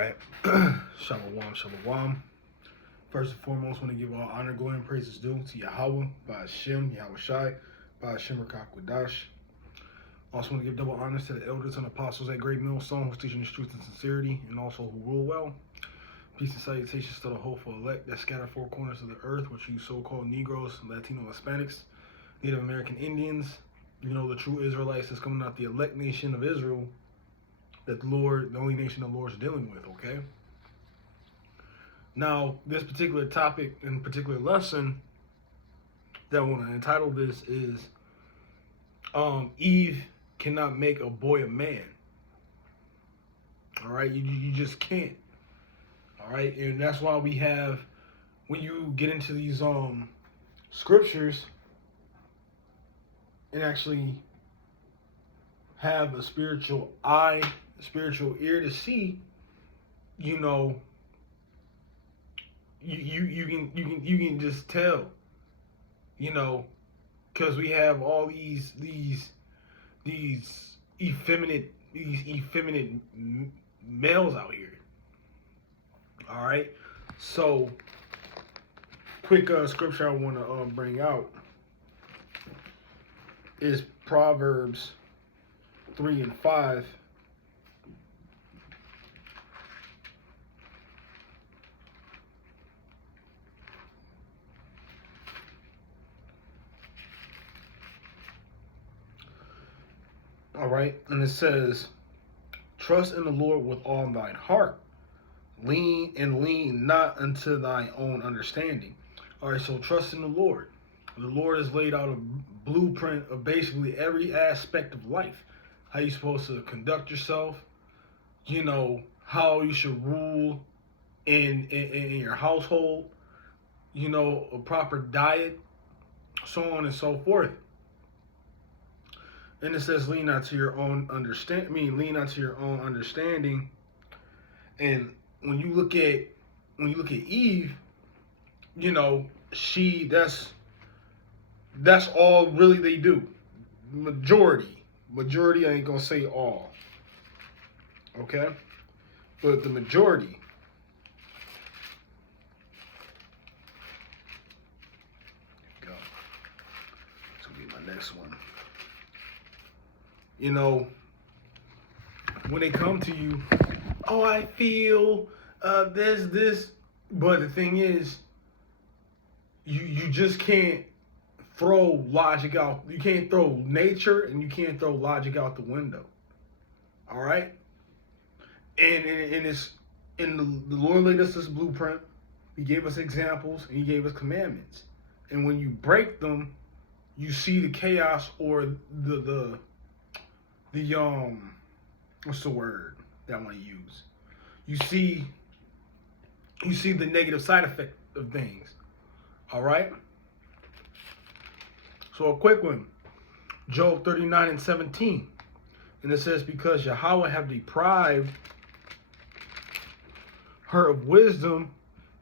right. Shalom, shalom. First and foremost, I want to give all honor, glory, and praises due to Yahweh, by Hashem, Yahweh Shai, by Hashem Rakakwadash. Also want to give double honors to the elders and apostles at Great Millstone who's teaching the truth and sincerity, and also who rule well. Peace and salutations to the hopeful elect that scatter four corners of the earth, which you so-called Negroes, Latino, Hispanics, Native American Indians, the true Israelites that's coming out the elect nation of Israel, that the only nation the Lord's dealing with, okay? Now, this particular topic and particular lesson that I want to entitle this is Eve cannot make a boy a man. All right, you just can't. All right, and that's why we have, when you get into these scriptures and actually have a spiritual eye, a spiritual ear to see, you can just tell, because we have all these effeminate males out here. All right, so quick scripture I want to bring out is Proverbs 3 and 5. All right, and it says, "Trust in the Lord with all thine heart. Lean not unto thy own understanding." All right, so trust in the Lord. The Lord has laid out a blueprint of basically every aspect of life. How you're supposed to conduct yourself, how you should rule in your household, a proper diet, so on and so forth. And it says, lean not to your own understanding. And when you look at Eve, that's all really they do. Majority, I ain't gonna say all. Okay? But the majority. Go. This will be my next one. When they come to you, oh, I feel this, but the thing is, you just can't throw logic out. You can't throw nature and you can't throw logic out the window. All right? And the Lord laid us this blueprint. He gave us examples and he gave us commandments. And when you break them, you see the chaos or the what's the word that I want to use? You see the negative side effect of things. All right? So a quick one. Job 39 and 17. And it says, because Yahweh have deprived her of wisdom,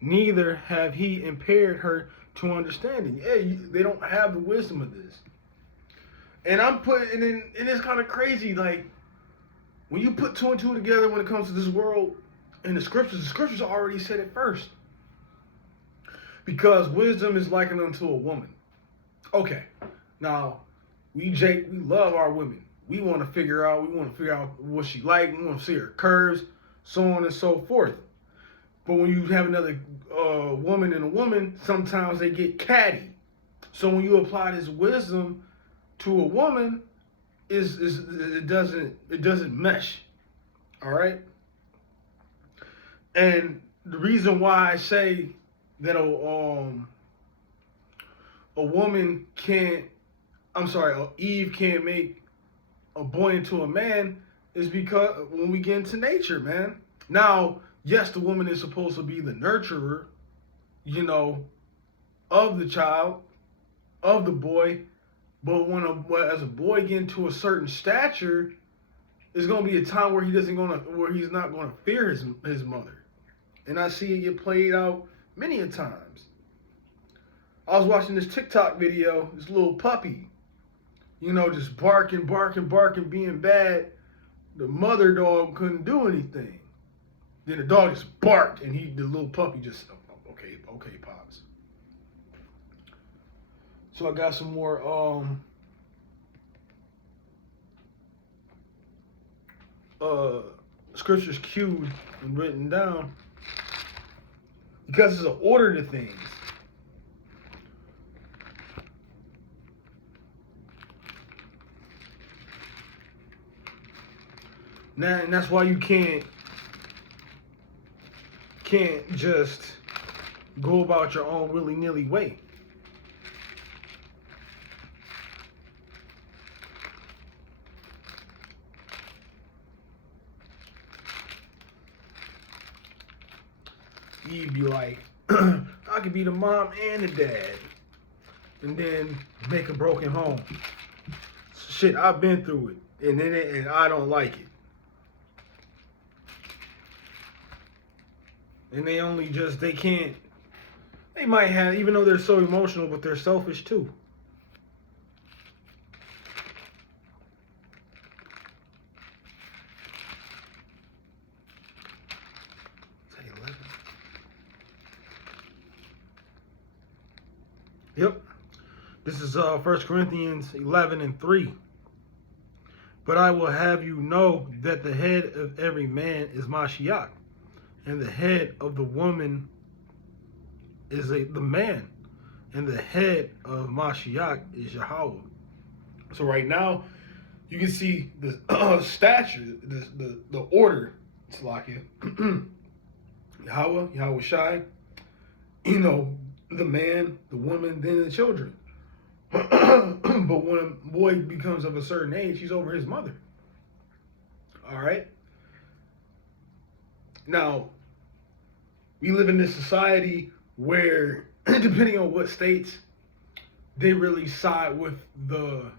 neither have he impaired her to understanding. Yeah, they don't have the wisdom of this. And I'm putting in, and it's kind of crazy, like, when you put two and two together when it comes to this world and the scriptures already said it first. Because wisdom is likened unto a woman. Okay, now, we love our women. We want to figure out what she like, we want to see her curves, so on and so forth. But when you have another woman and a woman, sometimes they get catty. So when you apply this wisdom to a woman, it doesn't mesh. All right? And the reason why I say that Eve can't make a boy into a man is because when we get into nature, man. Now, yes, the woman is supposed to be the nurturer, of the child, of the boy. But as a boy get into a certain stature, there's gonna be a time where he's not gonna fear his mother, and I see it get played out many a times. I was watching this TikTok video, this little puppy, just barking, being bad. The mother dog couldn't do anything. Then the dog just barked, and the little puppy just, okay, pops. So I got some more scriptures queued and written down because there's an order to things. Now, and that's why you can't just go about your own willy-nilly way. You'd be like, I could be the mom and the dad, and then make a broken home. Shit, I've been through it, and I don't like it. And they might have, even though they're so emotional, but they're selfish too. Yep. This is 1 Corinthians 11:3. But I will have you know that the head of every man is Mashiach, and the head of the woman is the man, and the head of Mashiach is Yahweh. So right now, you can see the stature, the order. It's like Yahweh Shai, the man, the woman, then the children. But when a boy becomes of a certain age, he's over his mother. All right? Now, we live in this society where, depending on what states, they really side with the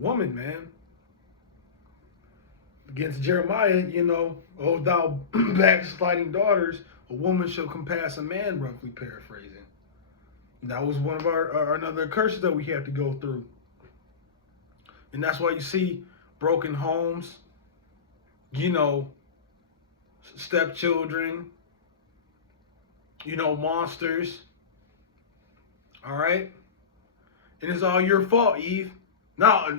woman, man. Against Jeremiah, oh thou backsliding daughters, a woman shall compass a man, roughly paraphrasing. That was one of our another curses that we have to go through. And that's why you see broken homes, stepchildren, monsters. All right? And it's all your fault, Eve. Now,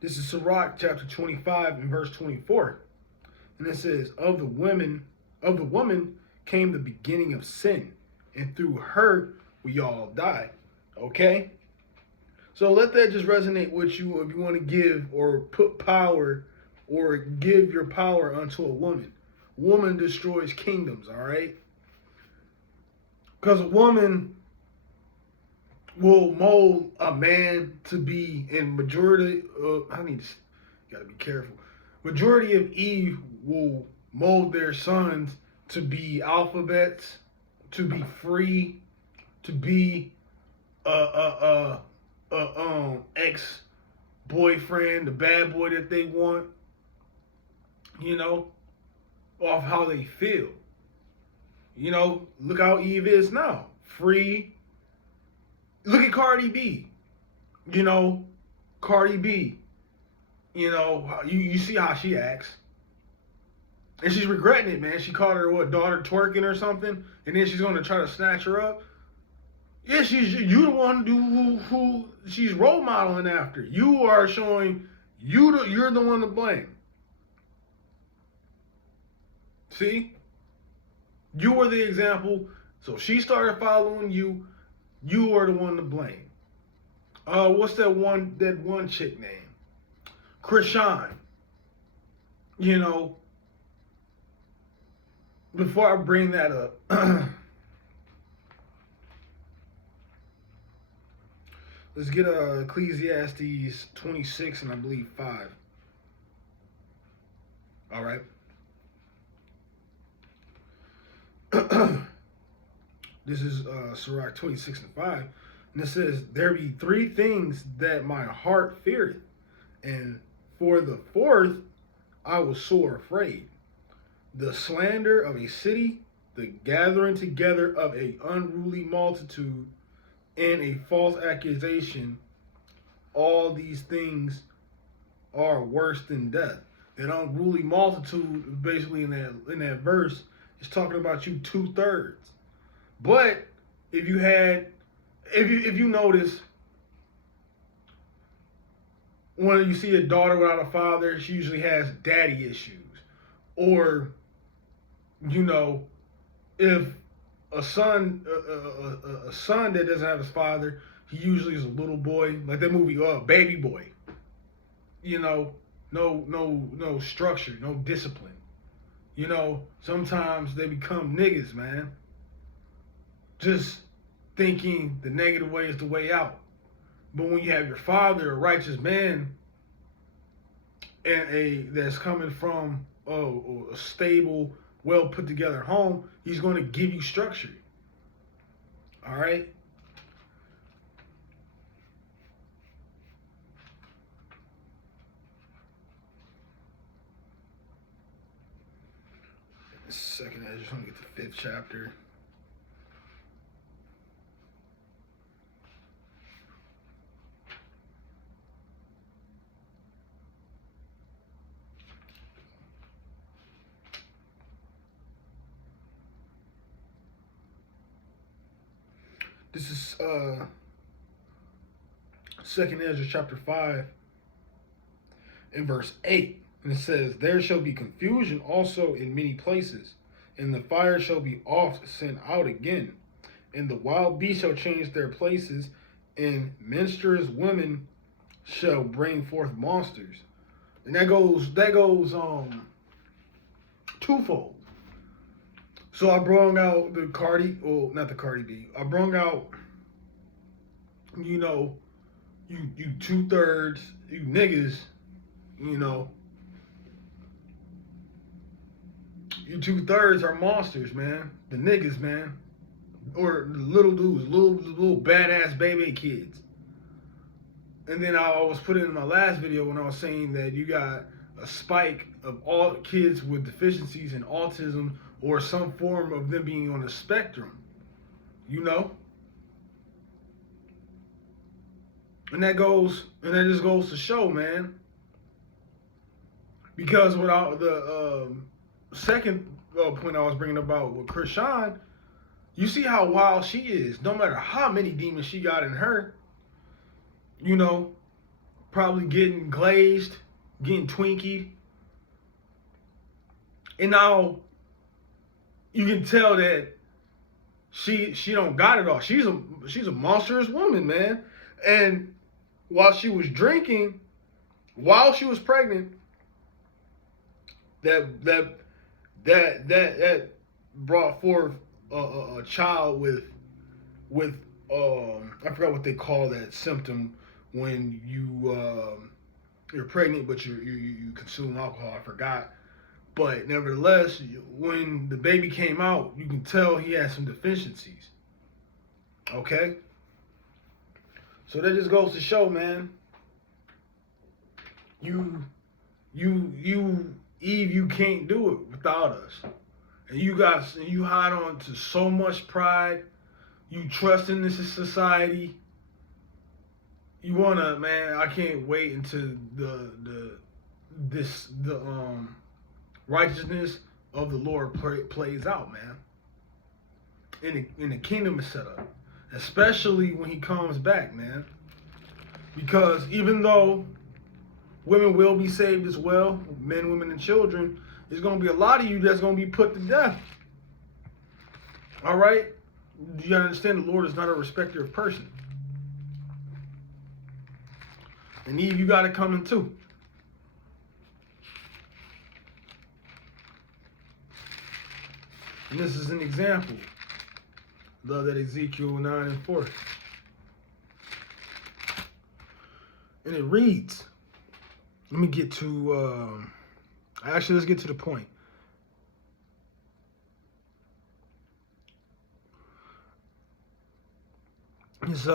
this is Sirach chapter 25 and verse 24. And it says, of the woman came the beginning of sin, and through her we all die. Okay? So let that just resonate with you if you want to give or put power or give your power unto a woman. Woman destroys kingdoms, all right? Because a woman will mold a man to be, in majority of, gotta be careful. Majority of Eve will mold their sons to be alphabets, to be free, to be ex-boyfriend, the bad boy that they want, off how they feel. Look how Eve is now. Free. Look at Cardi B. Cardi B. You see how she acts. And she's regretting it, man. She called her, daughter twerking or something, and then she's going to try to snatch her up. Yeah, you the one who she's role modeling after. You are showing you're the one to blame. See? You were the example, so she started following you. You are the one to blame. What's that one chick name? Krishan. Before I bring that up, let's get Ecclesiastes 26 and I believe 5. All right. This is Sirach 26 and 5. And it says, there be 3 things that my heart feareth, and for the 4th I was sore afraid. The slander of a city, the gathering together of a unruly multitude, and a false accusation, all these things are worse than death. That unruly multitude, basically in that verse, is talking about you 2/3. But if you notice, when you see a daughter without a father, she usually has daddy issues. Or, if a son that doesn't have his father, he usually is a little boy, like that movie, Baby Boy. No structure, no discipline. Sometimes they become niggas, man. Just thinking the negative way is the way out. But when you have your father, a righteous man, and that's coming from a stable, well put together home, he's going to give you structure. All right. Second, I just want to get to the 5th chapter. This is 2nd Ezra chapter 5 and verse 8. And it says, there shall be confusion also in many places, and the fire shall be oft sent out again, and the wild beasts shall change their places, and menstruous women shall bring forth monsters. And that goes twofold. So I brung out not the Cardi B. I brung out, you 2/3, you niggas, you 2/3 are monsters, man. The niggas, man. Or the little dudes, little badass baby kids. And then I was putting in my last video when I was saying that you got a spike of all kids with deficiencies in autism or some form of them being on the spectrum, And that just goes to show, man. Because without the second point I was bringing about with Krishan, you see how wild she is. No matter how many demons she got in her, probably getting glazed, getting twinkied. And now you can tell that she don't got it all. She's a monstrous woman, man. And while she was drinking, while she was pregnant, that brought forth a child with I forgot what they call that symptom when you're pregnant but you consume alcohol. I forgot. But nevertheless, when the baby came out, you can tell he had some deficiencies. Okay? So that just goes to show, man. You Eve, you can't do it without us. And you hide on to so much pride. You trust in this society. You wanna, man, I can't wait until the righteousness of the Lord plays out, man. In the kingdom is set up. Especially when he comes back, man. Because even though women will be saved as well, men, women, and children, there's going to be a lot of you that's going to be put to death. All right? You got to understand the Lord is not a respecter of person. And Eve, you got to come in too. And this is an example. Love that Ezekiel 9:4. And it reads, let me get to, actually, let's get to the point. It's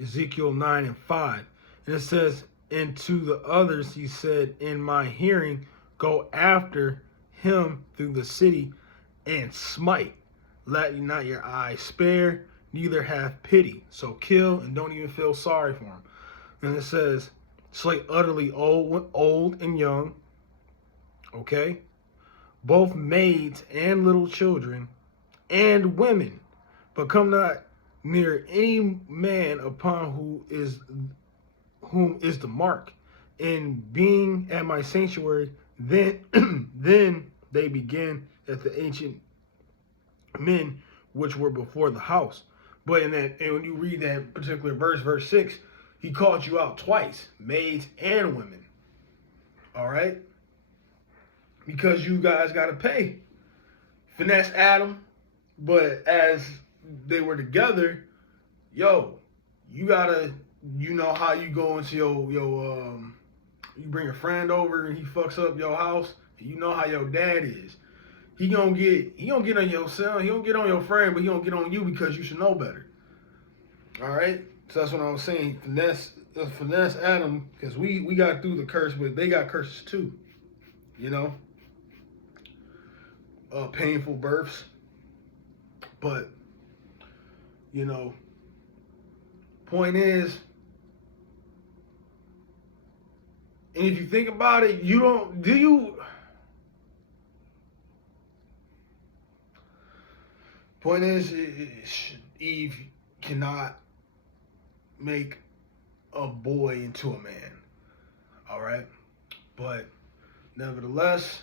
Ezekiel 9:5. And it says, and to the others he said, in my hearing, go after him through the city and smite. Let not your eyes spare, neither have pity. So kill and don't even feel sorry for him. And it says, slay utterly old and young, okay? Both maids and little children and women, but come not near any man upon whom is the mark. And being at my sanctuary, then then they begin at the ancient men which were before the house. But and when you read that particular verse 6, he called you out twice, maids and women. All right? Because you guys got to pay. Finesse Adam, but as they were together, yo, you gotta, you know how you go into your you bring a friend over and he fucks up your house. You know how your dad is. He gonna get on your son. He gonna get on your friend, but he gonna get on you because you should know better. All right. So that's what I was saying. Finesse Adam, because we got through the curse, but they got curses too. You know. Painful births, but you know. Point is, and if you think about it, you don't, do you? Point is, Eve cannot make a boy into a man. All right? But nevertheless,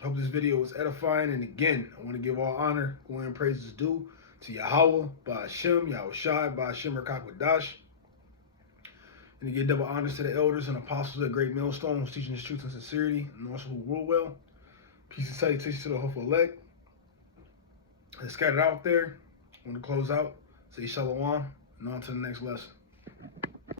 I hope this video was edifying. And again, I want to give all honor, glory, and praises due to Yahweh, Ba'ashem, Yahweh Shai, Ba'ashem, Rakakwadash. And to give double honors to the elders and apostles at Great Millstone who's teaching this truth and sincerity, and also who rule well. Peace and salutations to the hopeful elect that's scattered out there. I want to close out, say shalom, and on to the next lesson.